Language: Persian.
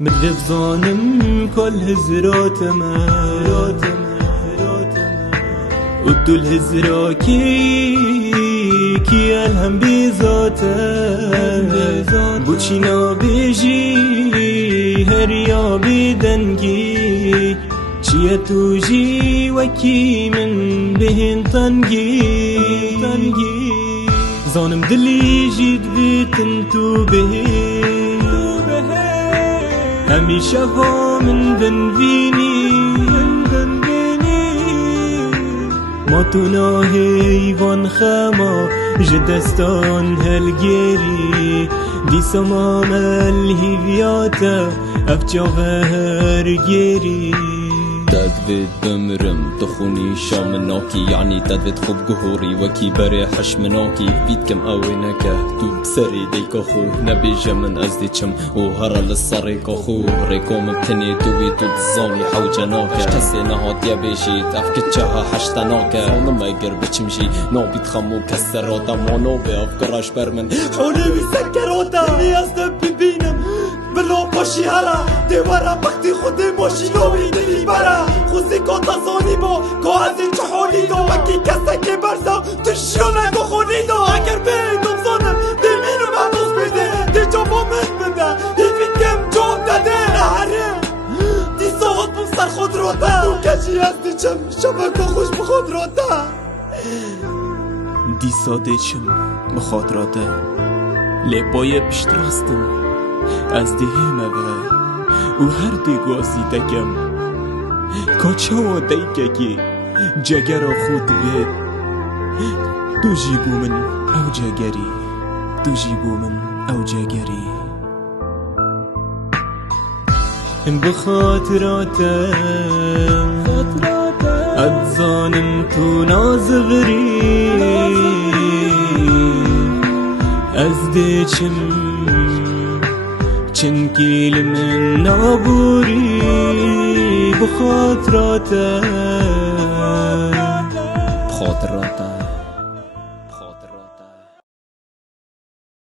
مدرب ظانم كل هزراتما ودو الهزراكي كي الهم بذاتا بوچينا بيجي هريا بدنجي چيه توجي وكي من بهن تنجي ظانم دلي جيد بيتن تو بهن هميشه ها من بنبيني ما تو ناهيوان خما جدستان هالجيري دي سمام الهيفياتا افجاغ هرجيري تدفيد بمرم تخوني شامناكي يعني تدفيد خوب جهوري وكي بري حشمناكي فيد كم اوينكا تو بسري ديك اخو نبيجا من ازدي چم وهرا للصريق اخو ريكوم بتني دوي تو تزاني حوجناكا اشتسي نهات يا بيشيت افكتشاها حشتناكا صانم ايقر بچمشي نوبي تخمو كسراتا مونوبي افكراش برمن حولي بيسكراتا نياز ببينم بلو باشي هلا ديوارا بختي خودي موشي نوبي دلي برا خوزي كوتا زوني بو كوازي چحولي دو وكي كسكي برزا تشيونا دو خوني دو اگر بيدم ظنم دلمينو محبوس بده دي جابو من بده يفيد كم جوب داده نهاره دي صوت بمسر خود روتا وكاشي هستي چم شبكو خوش بخود روتا دي ساده چم بخاطراته لبای پشت راستم از دهیمه و هر دیگازی دگم کاچه و دیگه جگر خود بید دو جیبو من او جگری دو جیبو من او جگری بخاطراتم اتزانم تو نازغری از دیچم چنكيل من نابوري بخاطراته